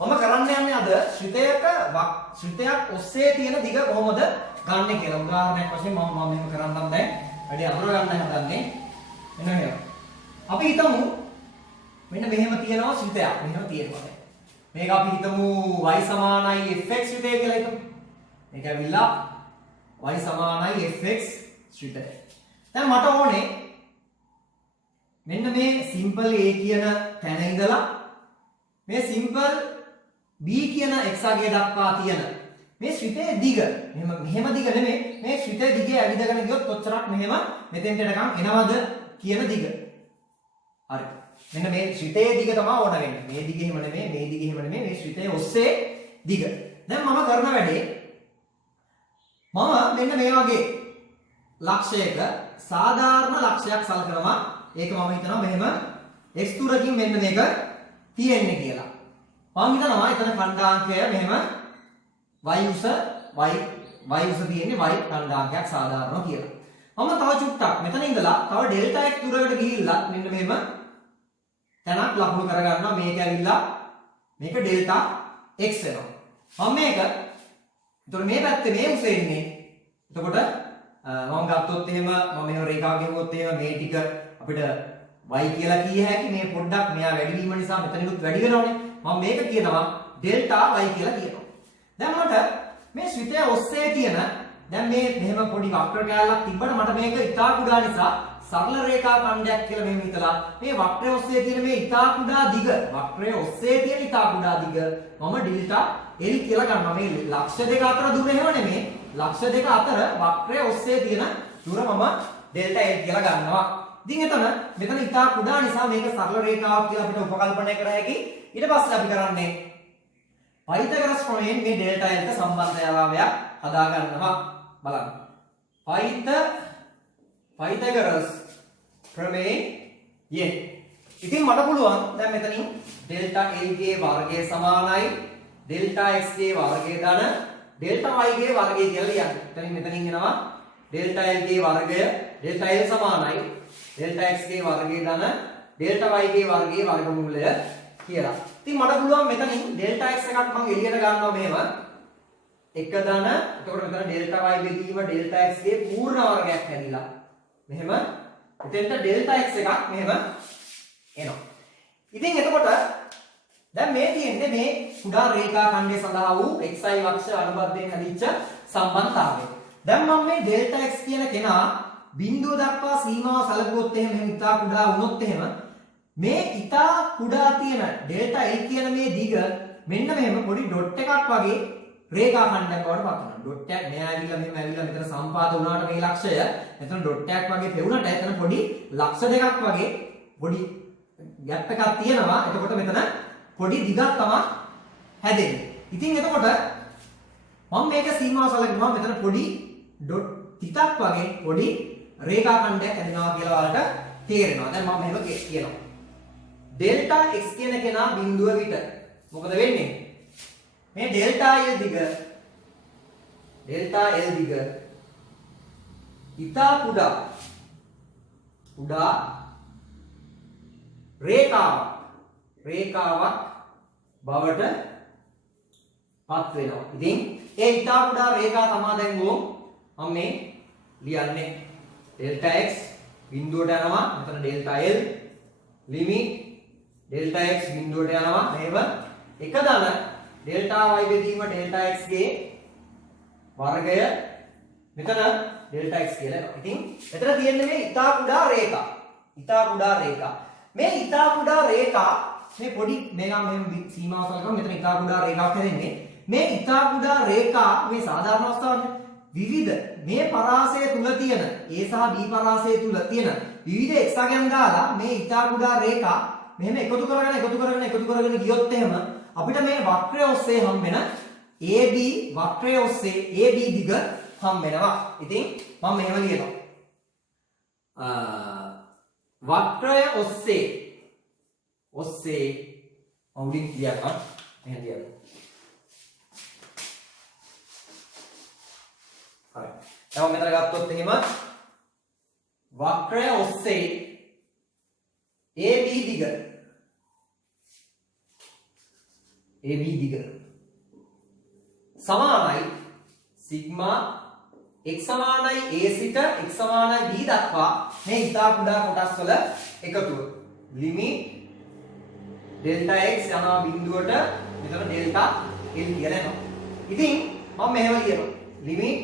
මම කරන්න යන්නේ අද ශ්‍රිතයක් ඔස්සේ තියෙන දිග කොහොමද ගන්න කියලා. උදාහරණයක් වශයෙන් මම මෙහෙම කරන්නම් දැන්. වැඩි අඳුර ගන්න හදන්නේ. එන්න මෙහෙම. අපි හිතමු මෙන්න මෙහෙම තියෙනවා ශ්‍රිතයක්. මෙහෙම තියෙනවා දැන්. මේක අපි හිතමු y සමානයි fx ශ්‍රිතය කියලා හිතමු. මේක ඇවිල්ලා y සමානයි fx ශ්‍රිතය. දැන් මට ඕනේ මෙන්න මේ සිම්පල් a කියන තැන ඉඳලා මේ සිම්පල් b කියන x අගය දක්වා තියෙන මේ ශ්‍රිතයේ දිග මෙහෙම දිග නෙමෙයි මේ ශ්‍රිතයේ දිගේ ඇවිදගෙන ගියොත් කොච්චරක් මෙහෙම මෙතෙන්ට එනකම් එනවද කියන දිග. හරි. මෙන්න මේ ශ්‍රිතයේ දිග තමයි ඕන වෙන්නේ. මේ දිග එහෙම නෙමෙයි මේ දිග එහෙම නෙමෙයි මේ ශ්‍රිතයේ ඔස්සේ දිග. දැන් මම කරන වැඩේ මම මෙන්න මේ වගේ ලක්ෂයක සාධාරණ ලක්ෂයක් සලකනවා. ඒක මම හිතනවා මෙහෙම x දුරකින් මෙන්න මේක තියෙන්නේ කියලා. මම හිතනවා එතන ඛණ්ඩාංකය මෙහෙම y උස තියෙන්නේ y ඛණ්ඩාංකයක් සාධාරණව කියලා. මම තව චුට්ටක් මෙතන ඉඳලා තව ඩෙල්ටා x දුරකට ගිහිල්ලා මෙන්න මෙහෙම තැනක් ලකුණු කරගන්නවා. මේක ඇවිල්ලා මේක ඩෙල්ටා x වෙනවා. මම මේක එතකොට මේ පැත්තේ මේ උස එන්නේ. එතකොට මම ගත්තොත් එහෙම මම මෙහෙම රේඛාව ගෙවුවොත් එහෙම මේ ටික අපිට y කියලා කිය හැකි. මේ පොඩ්ඩක් මෙයා වැඩි වීම නිසා මෙතනිනුත් වැඩි වෙනවනේ. මම මේක කියනවා ඩෙල්ටා y කියලා කියනවා. දැන් මට මේ ශ්‍රිතය ඔස්සේ තියෙන දැන් මේ මෙහෙම පොඩි වක්‍ර කැලලක් තිබ්බට මට මේක ඉතා කුඩා නිසා සරල රේඛා ඛණ්ඩයක් කියලා මෙහෙම හිතලා මේ වක්‍රය ඔස්සේ තියෙන මේ ඉතා කුඩා දිග වක්‍රය ඔස්සේ තියෙන ඉතා කුඩා දිග මම ඩෙල්ටා l කියලා ගන්නවා. මේ ලක්ෂ දෙක අතර දුර එහෙම නෙමෙයි. ලක්ෂ දෙක අතර වක්‍රය ඔස්සේ තියෙන දුර මම ඩෙල්ටා l කියලා ගන්නවා. ඉතින් මෙතන ඉතා කුඩා නිසා මේක සරල රේඛාවක් කියලා අපිට උපකල්පනය කර හැකි. ඊට පස්සේ අපි කරන්නේ පයිතගොරස් ප්‍රමේයෙන් මේ ඩෙල්ටා l ට සම්බන්ධතාවයක් හදා ගන්නවා. බලන්න. පයිතගොරස් ප්‍රමේයෙන්. ඉතින් මට පුළුවන් දැන් මෙතනින් ඩෙල්ටා l ගේ වර්ගය සමානයි ඩෙල්ටා x ගේ වර්ගය ධන ඩෙල්ටා y ගේ වර්ගය කියලා ලියන්න. මෙතනින් එනවා ඩෙල්ටා l ගේ වර්ගය ඩෙල්ටා l සමානයි ඩෙල්ටා x ගේ වර්ගය ධන ඩෙල්ටා y ගේ වර්ගයේ වර්ගමූලය කියලා. ඉතින් මට පුළුවන් මෙතනින් ඩෙල්ටා x එකක් මම එළියට ගන්නවා මෙහෙම. එක ධන එතකොට මෙතන ඩෙල්ටා y බෙදීම ඩෙල්ටා x ගේ පූර්ණ වර්ගයක් හැදිලා. මෙහෙම එතෙන්ට ඩෙල්ටා x එකක් මෙහෙම එනවා. ඉතින් එතකොට දැන් මේ තියෙන්නේ මේ කුඩා රේඛා ඛණ්ඩය සඳහා වූ xy අක්ෂ අනුබද්ධයෙන් හැදිච්ච සම්බන්ධතාවය. දැන් මම මේ ඩෙල්ටා x කියන කෙනා බිඳුව දක්වා සීමාව සැලකුවොත් එහෙම ඉතා කුඩා වුණොත් එහෙම මේ ඉතා කුඩා තියෙන ඩෙල්ටා l කියන මේ දිග මෙන්න මෙහෙම පොඩි ඩොට් එකක් වගේ රේඛා ඛණ්ඩයක් බවට පත් වෙනවා. ඩොට් එකක් මෙහා ඇවිල්ලා මෙහෙම ඇවිල්ලා මෙතන සම්පාත වුණාට මේ ලක්ෂය එතන ඩොට් එකක් වගේ පෙවුනට එතන පොඩි ලක්ෂ දෙකක් වගේ පොඩි ગેප් එකක් තියෙනවා. එතකොට මෙතන පොඩි දිගක් තමයි හැදෙන්නේ. ඉතින් එතකොට මම මේක සීමාව සැලකුවා මෙතන පොඩි ඩොට් ටිකක් වගේ පොඩි රේඛා ඛණ්ඩයක් හැදෙනවා කියලා ඔයාලට තේරෙනවා. දැන් මම මෙහෙම කියනවා. ඩෙල්ටා x කියන කෙනා බිඳුව විට මොකද වෙන්නේ? මේ ඩෙල්ටා l දිග ඉතා කුඩා රේඛාවක් බවට පත් වෙනවා. ඉතින් ඒ ඉතා කුඩා රේඛා තමයි දැන් මම මේ ලියන්නේ. ඩෙල්ටා x බිඳුවට යනවා. මෙතන delta l limit delta x බිඳුවට යනවා. මේව එක ධන ඩෙල්ටා y බෙදීම ඩෙල්ටා x ගේ වර්ගය මෙතන ඩෙල්ටා x කියලා එනවා. ඉතින් මෙතන තියෙන්නේ මේ ඉතා කුඩා රේඛා. මේ ඉතා කුඩා රේඛා මේ පොඩි මේකම මෙහෙම සීමාව සලකනවා. මෙතන ඉතා කුඩා රේඛාවක් හැදෙන්නේ. මේ ඉතා කුඩා රේඛා මේ සාධාරණ අවස්ථාවනේ විවිධ මේ පරාසය තුල තියෙන A සහ B පරාසය තුල තියෙන විවිධ x අගයන් දාලා මේ ඉතා කුඩා රේඛා මෙහෙම එකතු කරගෙන ගියොත් එහෙම අපිට මේ වක්‍රය ඔස්සේ හම්බෙන AB වක්‍රය ඔස්සේ AB දිග හම්බෙනවා. ඉතින් මම මෙහෙම ලියනවා. වක්‍රය ඔස්සේ අවුලින් කියනවා. මෙහෙම ලියනවා. හරි. දැන් මෙතන ගත්තොත් එහෙම වක්‍රය ඔස්සේ AB දිග AB දිග සමානයි සිග්මා x සමානයි a සිට x සමානයි b දක්වා මේ ඉතා කුඩා කොටස් වල එකතුව. ලිමිට් ඩෙල්ටා x යනවා බිඳුවට මෙතන ඩෙල්ටා l කියලා එනවා. ඉතින් මම මෙහෙම ලියනවා. ලිමිට්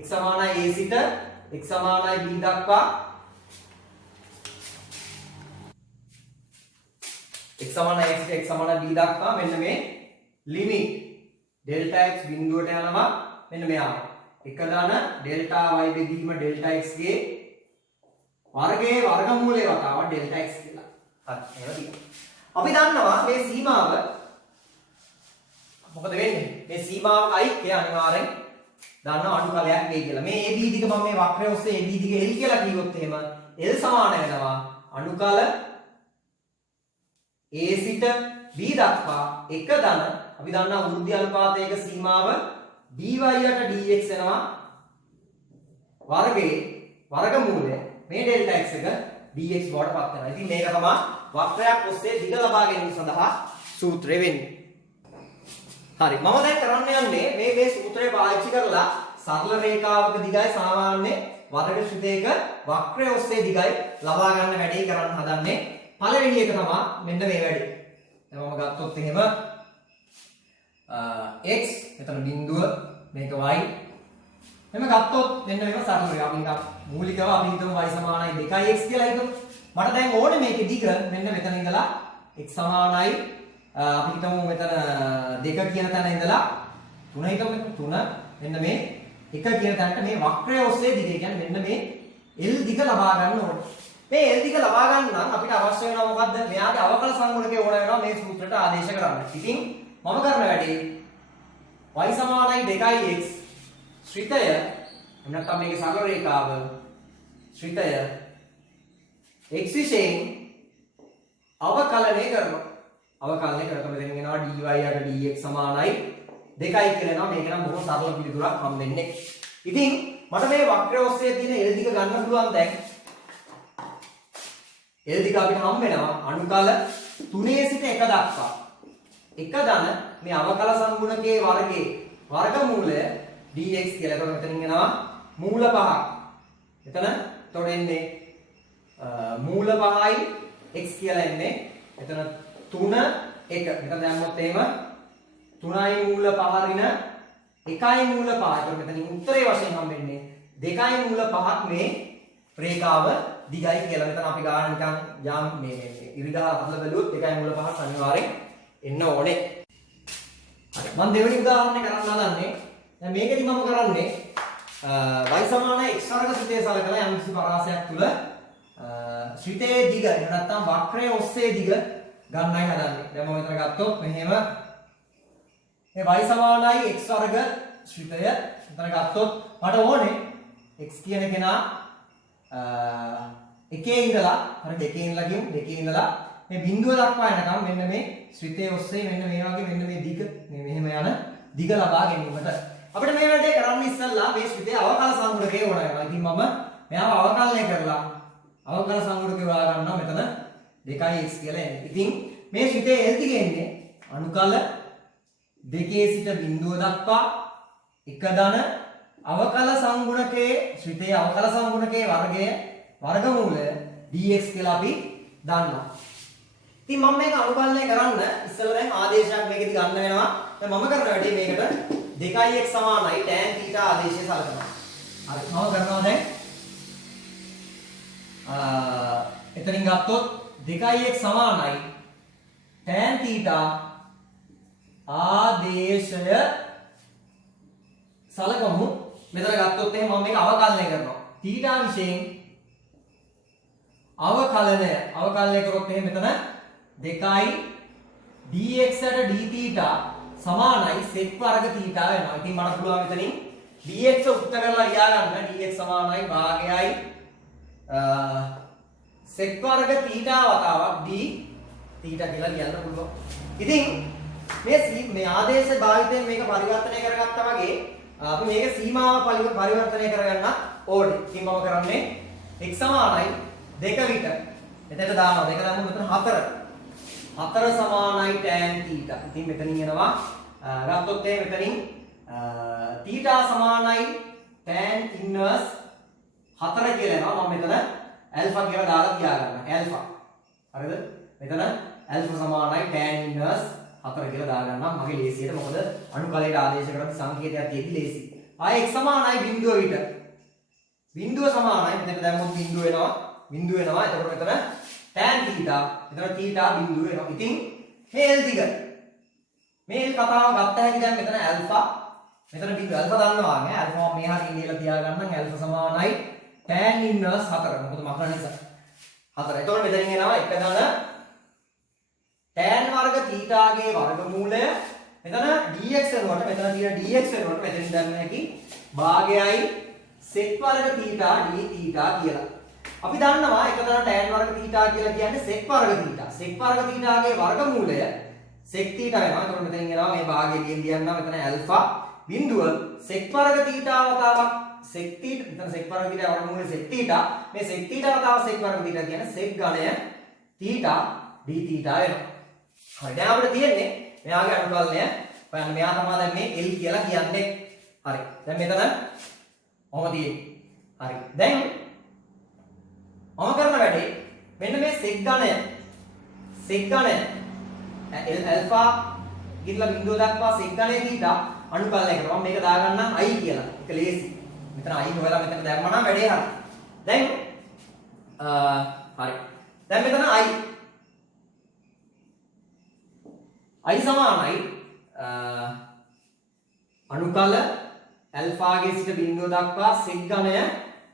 x සමානයි a සිට x සමානයි b දක්වා x සමානයි a සිට x සමානයි b දක්වා මෙන්න මේ ලිමිට් ඩෙල්ටා x බිඳුවට යනවා මෙන්න මෙයා. එක දාන ඩෙල්ටා y බෙදීම ඩෙල්ටා x ගේ වර්ගයේ වර්ගමූලය වතාව ඩෙල්ටා x කියලා. හරි එහෙම තියෙනවා. අපි දන්නවා මේ සීමාව මොකද වෙන්නේ? මේ සීමාව i කිය අනිවාර්යෙන් දන්නවා අඩුකලයක් වෙයි කියලා. මේ AB දිග මම මේ වක්‍රය ඔස්සේ AB දිග L කියලා කිව්වොත් එහෙම L සමාන වෙනවා අඩුකල A සිට B දක්වා එක ධන අපි දන්නා වෘද්ධි අනුපාතයක සීමාව dy යට dx එනවා වර්ගයේ වර්ගමූලය මේ ඩෙල්ටා x එක dx බවට පත් වෙනවා. ඉතින් මේක තමයි වක්‍රයක් ඔස්සේ දිග ලබා ගැනීම සඳහා සූත්‍රය වෙන්නේ. හරි මම දැන් කරන්න යන්නේ මේ සූත්‍රය පාවිච්චි කරලා සරල රේඛාවක දිගයි සාමාන්‍ය වර්ග ශ්‍රිතයක වක්‍රය ඔස්සේ දිගයි ලබා ගන්න වැඩේ කරන්න හදන්නේ. පළවෙනි එක තමයි මෙන්න මේ වැඩේ. දැන් මම ගත්තොත් එහෙම x මෙතන බිඳුව මේක y එම ගත්තොත් මෙන්න මේක සරල රේඛාව. අපි නිකන් මූලිකව අපි හිතමු y සමානයි 2x කියලා හිතමු. මට දැන් ඕනේ මේකේ දිග මෙන්න මෙතන ඉඳලා x සමානයි අපි හිතමු මෙතන 2 කියන තැන ඉඳලා 3 හිතමු 3 මෙන්න මේ 1 කියන තැනට මේ වක්‍රය ඔස්සේ දිග කියන්නේ මෙන්න මේ L දිග ලබා ගන්න ඕනේ. මේ L දිග ලබා ගන්න නම් අපිට අවශ්‍ය වෙනවා මොකද්ද? මෙයාගේ අවකල සංගුණකය ඕන වෙනවා මේ සූත්‍රයට ආදේශ කරන්න. ඉතින් මම කරන වැඩේ y සමානයි 2x ශ්‍රිතය නැත්නම් මේකේ සරල රේඛාව ශ්‍රිතය x විශේෂයෙන් අවකලනය කරනවා. අවකලනය කරනකොට මෙතන එනවා dy යට dx සමානයි 2යි කියලා එනවා. මේක නම් බොහොම සරල පිළිතුරක් හම්බෙන්නේ. ඉතින් මට මේ වක්‍රය ඔස්සේ තියෙන L දිග ගන්න පුළුවන් දැන්. L දිග අපිට හම්බ වෙනවා අණුකල 3 සිට 1 දක්වා. එක ධන මේ අවකල සංගුණකයේ වර්ගයේ වර්ගමූලය dx කියලා. එතකොට මෙතනින් එනවා මූල 5ක්. එතන එතකොට එන්නේ මූල 5යි x කියලා එන්නේ. එතන 3 1. මෙතන දැම්මොත් එහෙම 3යි මූල 5 රින 1යි මූල 5. එතකොට මෙතනින් උත්තරේ වශයෙන් හම්බෙන්නේ 2යි මූල 5ක් මේ රේඛාව දිගයි කියලා. මෙතන අපි ගන්න නිකන් යාම් මේ ඉරිගහ අහලා බැලුවොත් 2යි මූල 5ක් අනිවාර්යෙන් එන්න ඕනේ. හරි මම දෙවෙනි උදාහරණය කරන්න හදන්නේ. දැන් මේකෙදි මම කරන්නේ y සමානයි x වර්ග ශ්‍රිතය සලකලා යම් කිසි පරාසයක් තුල ශ්‍රිතයේ දිග නැත්නම් වක්‍රයේ ඔස්සේ දිග ගන්නයි හදන්නේ. දැන් මම මෙතන ගත්තොත් මෙහෙම මේ y සමානයි x වර්ග ශ්‍රිතය මෙතන ගත්තොත් මට ඕනේ x කියන කෙනා එකේ ඉඳලා හරි දෙකේ ඉඳලා ගියමු දෙකේ ඉඳලා මේ බිඳුව දක්වා යනකම් මෙන්න මේ ශ්‍රිතයේ ඔස්සේ මෙන්න මේ වගේ මෙන්න මේ දිග මේ මෙහෙම යන දිග ලබා ගැනීමට අපිට මේ වැඩේ කරන්න ඉස්සෙල්ලා මේ ශ්‍රිතයේ අවකල සංගුණකය ඕන වෙනවා. ඉතින් මම මෙයාව අවකලනය කරලා අවකල සංගුණකය හොයා ගන්නවා මෙතන 2x කියලා එන්නේ. ඉතින් මේ ශ්‍රිතයේ L දිග එන්නේ අණුකල 2 සිට බිඳුව දක්වා එක ධන අවකල සංගුණකයේ ශ්‍රිතයේ අවකල සංගුණකයේ වර්ගය වර්ගමූලය dx කියලා අපි දන්නවා. ඉතින් මම මේක අනුකලනය කරන්න ඉස්සෙල්ලා දැන් ආදේශයක් මේකෙදි ගන්න වෙනවා. දැන් මම කරන වැඩේ මේකට 2x සමානයි tan θ ආදේශය සලකනවා. හරි මම කරනවා දැන් එතනින් ගත්තොත් 2x සමානයි tan θ ආදේශය සලකමු. මෙතන ගත්තොත් එහෙනම් මම මේක අවකලනය කරනවා. θ විශේෂයෙන් අවකලනය කරොත් එහෙනම් මෙතන 2යි dx ට d සමානයි sec වර්ග θ වෙනවා. ඉතින් මට පුළුවන් මෙතනින් dx උක්ත කරලා ලියා ගන්න dx සමානයි භාගයයි sec වර්ග θ වතාවක් d කියලා ලියන්න පුළුවන්. ඉතින් මේ ආදේශ භාවිතයෙන් මේක පරිවර්තනය කරගත්තා වගේ අපි මේක සීමාව පරිවර්තනය කරගන්න ඕනේ. ඉතින් මම කරන්නේ x සමානයි 2 විට මෙතනට දානවා. මේක දැම්මම මෙතන 4 4 සමානයි tan theta. ඉතින් මෙතනින් එනවා ගත්තොත් මෙතනින් theta සමානයි tan inverse 4 කියලා එනවා. මම මෙතන alpha කියලා දාලා තියාගන්නවා. alpha. හරිද? මෙතන alpha සමානයි tan inverse 4 කියලා දාගන්නම් මගේ ලේසියට. මොකද අනුකලයට ආදේශ කරද්දී සංකේතයක් තියෙද්දි ලේසි. ආයේ x සමානයි බිඳුව විතර. බිඳුව සමානයි මෙතන දැම්මොත් බිඳුව එනවා. බිඳුව එනවා. එතකොට මෙතන tan theta. මෙතන theta බිඳුව එනවා. ඉතින් මේ L දිග. මේ කතාව ගත්ත හැකි දැන් මෙතන alpha. මෙතන බිඳුව alpha දන්නවා නේ. alpha මම මේ හරිය ඉඳලා තියාගන්නම්. alpha සමානයි tan inverse 4. මොකද මකර නිසා. 4. එතකොට මෙතනින් එනවා එක දන tan වර්ග theta ගේ වර්ගමූලය. මෙතන dx වෙනකොට මෙතන තියෙන dx වෙනකොට මෙතනින් ගන්න හැකි භාගයයි sec වර්ග theta d theta කියලා. අපි දන්නවා එක දන tan වර්ග theta කියලා කියන්නේ sec වර්ග theta. sec වර්ග theta ගේ වර්ගමූලය sec theta වෙනවා. එතකොට මෙතනින් එනවා මේ භාගය ලියන්නම් මෙතන alpha බිඳුව sec වර්ග theta වතාවක් sec theta. මෙතන sec වර්ග theta වර්ගමූලය sec theta. මේ sec theta වතාව sec වර්ග theta කියන්නේ sec ඝණය theta d theta වෙනවා. හරි දැන් අපිට තියෙන්නේ මෙයාගේ අනුකලනය බලන්න. මෙයා තමයි දැන් මේ L කියලා කියන්නේ. හරි. දැන් මෙතන මොකද තියෙන්නේ? හරි. දැන් මම කරන වැඩේ මෙන්න මේ sec ඝණය alpha ගිරලා බිඳුව දක්වා sec ඝණය theta අනුකලනය කරනවා. මම මේක දාගන්නම් I කියලා. ඒක ලේසි. මෙතන I හොයලා මෙතන දැම්මම නම් වැඩේ හරි. දැන් හරි. දැන් මෙතන I සමානයි අනුකල alpha ගේ සිට බිඳුව දක්වා sec ඝණය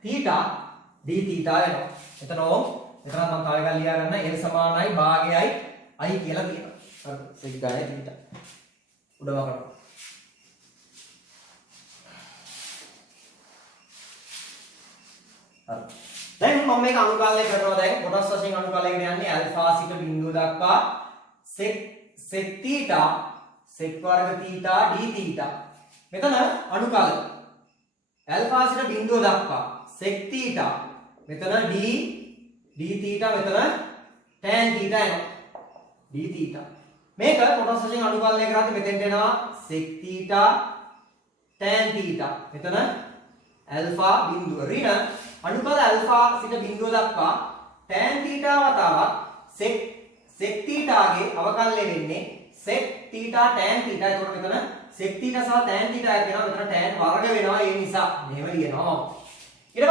theta d theta වෙනවා. එතන මෙතන මම තව එකක් ලියා ගන්න. L සමානයි භාගයයි I කියලා තියෙනවා. හරි. sec ඝණය theta. උඩම කරමු. හරි. දැන් මම මේක අනුකලනය කරනවා. දැන් කොටස් වශයෙන් අනුකලනය යන්නේ alpha සිට බිඳුව දක්වා sec theta sec වර්ග theta d theta. මෙතන අනුකල alpha සිට බිඳුව දක්වා sec theta. මෙතන d theta. මෙතන tan theta එනවා. d theta. මේක කොටස් වශයෙන් අනුකලනය කරද්දී මෙතෙන්ට එනවා sec theta tan theta. මෙතන alpha බිඳුව ඍණ අනුකල alpha සිට බිඳුව දක්වා tan theta වතාවක් sec theta ගේ අවකලනය වෙන්නේ sec theta tan theta. ඒකට මෙතන sec theta සහ tan theta එක වෙනවා. මෙතන tan වර්ග වෙනවා. ඒ නිසා මෙහෙම ලියනවා මම. ඊට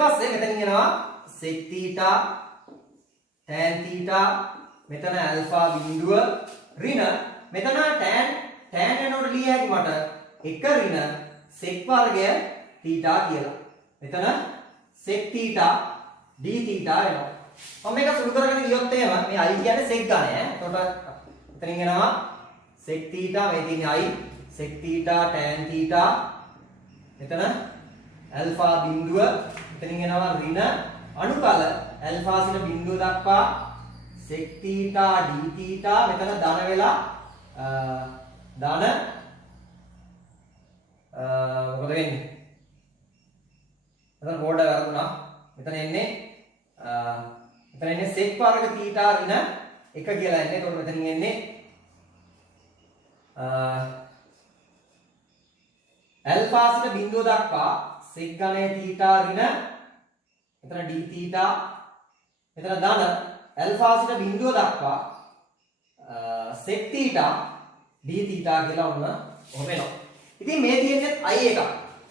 පස්සේ මෙතනින් එනවා sec theta tan theta. මෙතන alpha බිඳුව ඍණ මෙතන tan වෙනකොට ලිය හැකි මට එක ඍණ sec වර්ගය theta කියලා. මෙතන sec theta d theta වෙනවා. මම මේක සුළු කරගෙන ගියොත් එහෙම මේ I කියන්නේ sec ඝණය. එතකොට එතනින් එනවා sec theta. මේ තියෙන්නේ I sec theta tan theta. මෙතන alpha බිඳුව. එතනින් එනවා ඍණ අනුකල alpha සිට බිඳුව දක්වා sec theta d theta. මෙතන ධන වෙලා ධන මොකද වෙන්නේ? මෙතන බෝඩ් එක වැරදුනා. මෙතන එන්නේ sec වර්ග theta ඍණ 1 කියලා එන්නේ. එතකොට මෙතනින් එන්නේ alpha සිට බිඳුව දක්වා sec ඝණය theta ඍණ මෙතන d theta. මෙතන ධන alpha සිට බිඳුව දක්වා sec theta d theta කියලා ඔන්න ඔහොම වෙනවා. ඉතින් මේ තියෙන්නේ I එකක්.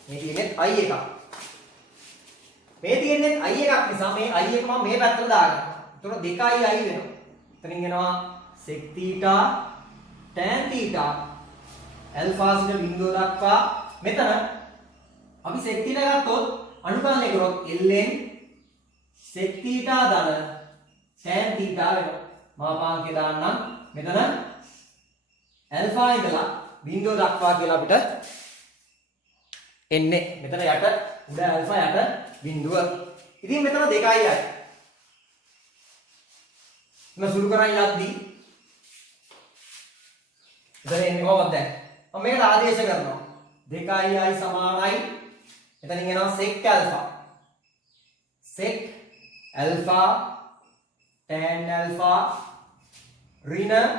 මේ තියෙන්නේ I එකක්. මේ තියෙන්නේ I එකක් නිසා මේ I එක මම මේ පැත්තට දාගන්නවා. එතකොට 2i වෙනවා. එතනින් එනවා sec theta tan theta alpha සිට බිඳුව දක්වා මෙතන අපි sec theta ගත්තොත් අනුකලනය කරොත් ln sec theta ධන tan theta වෙනවා. මාපාංකය දාන්නම්. මෙතන alpha ඉඳලා බිඳුව දක්වා කියලා අපිට එන්නේ. මෙතන යට උඩ alpha යට බිඳුව. ඉතින් මෙතන 2i. මම සුළු කරන් යද්දී එතන එන්නේ කොහොමද දැන්? මම මේකට ආදේශ කරනවා. 2i සමානයි. එතනින් එනවා sec alpha. sec alpha tan alpha ඍණ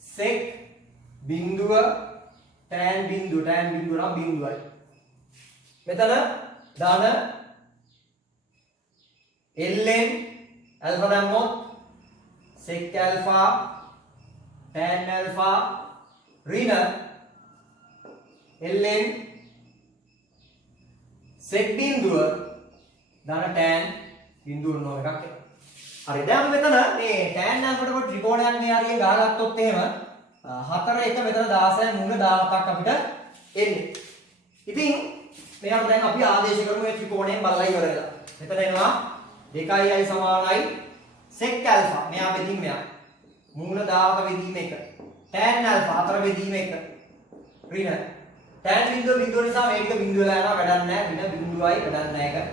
sec බිඳුව tan බිඳුව නම් බිඳුවයි. මෙතන දාන ln alpha දැම්මොත් sec alpha tan alpha ඍණ ln sec බිඳුව දාන tan බිඳුව නෝ එකක් එනවා. හරි දැන් මෙතන මේ tan alpha කොට ත්‍රිකෝණයක් මේ හරියෙන් ගහගත්තොත් එහෙම 4 1 මෙතන 16 මූල 17ක් අපිට එන්නේ. ඉතින් මෙයාට දැන් අපි ආදේශ කරමු මේ ත්‍රිකෝණයෙන් බලලා ඉවර වෙලා. මෙතන එනවා 2i සමානයි sec alpha මෙයා බෙදීම මෙයා. මූල 17 බෙදීම 1. tan alpha 4 බෙදීම 1. ඍණ. tan බිඳුව නිසා මේක බිඳුව වෙලා යනවා වැඩක් නැහැ. ඍණ බිඳුවයි වැඩක් නැහැ එක.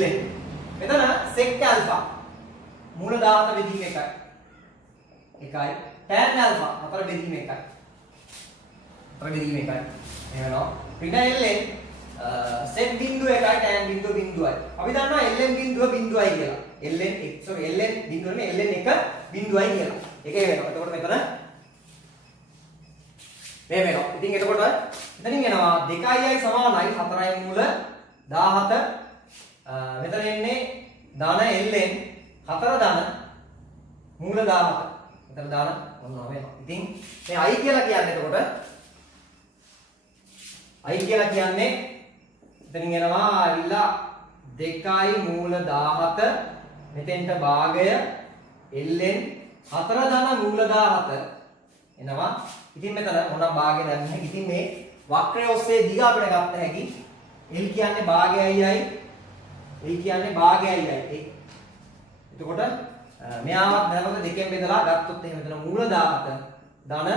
ln. මෙතන sec alpha මූල 17 බෙදීම 1යි. 1යි. tan alpha 4 බෙදීම 1යි. 4 බෙදීම 1යි. එහෙනම් ඍණ ln sec බිඳුව 1යි tan බිඳුව බිඳුවයි. අපි දන්නවා ln බිඳුව බිඳුවයි කියලා. ln බිඳුව නෙමෙයි ln 1 බිඳුවයි කියලා. ඒකේ වෙනවා. එතකොට මෙතන මේ වෙනවා. ඉතින් එතකොට මෙතනින් එනවා 2i සමානයි 4i මූල 17. මෙතන එන්නේ ධන ln 4 ධන මූල 17. මෙතන දාන ඔන්නවා වෙනවා. ඉතින් මේ i කියලා කියන්නේ එතකොට i කියලා කියන්නේ එතනින් එනවා ඇවිල්ලා 2i මූල 17 මෙතෙන්ට භාගය ln 4 ධන මූල 17 එනවා. ඉතින් මෙතන මොනවා භාගය දැම්මේ. ඉතින් මේ වක්‍රය ඔස්සේ දිග අපිට ගන්න හැකි l කියන්නේ භාගයයි l කියන්නේ භාගයයි. එතකොට මෙයාවත් නැවත දෙකෙන් බෙදලා ගත්තොත් එහෙම මෙතන මූල 17 ධන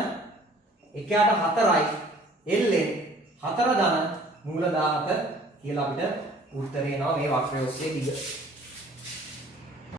1ට 4යි ln 4 ධන මූල 17 කියලා අපිට උත්තරේ එනවා මේ වක්‍රය ඔස්සේ දිග.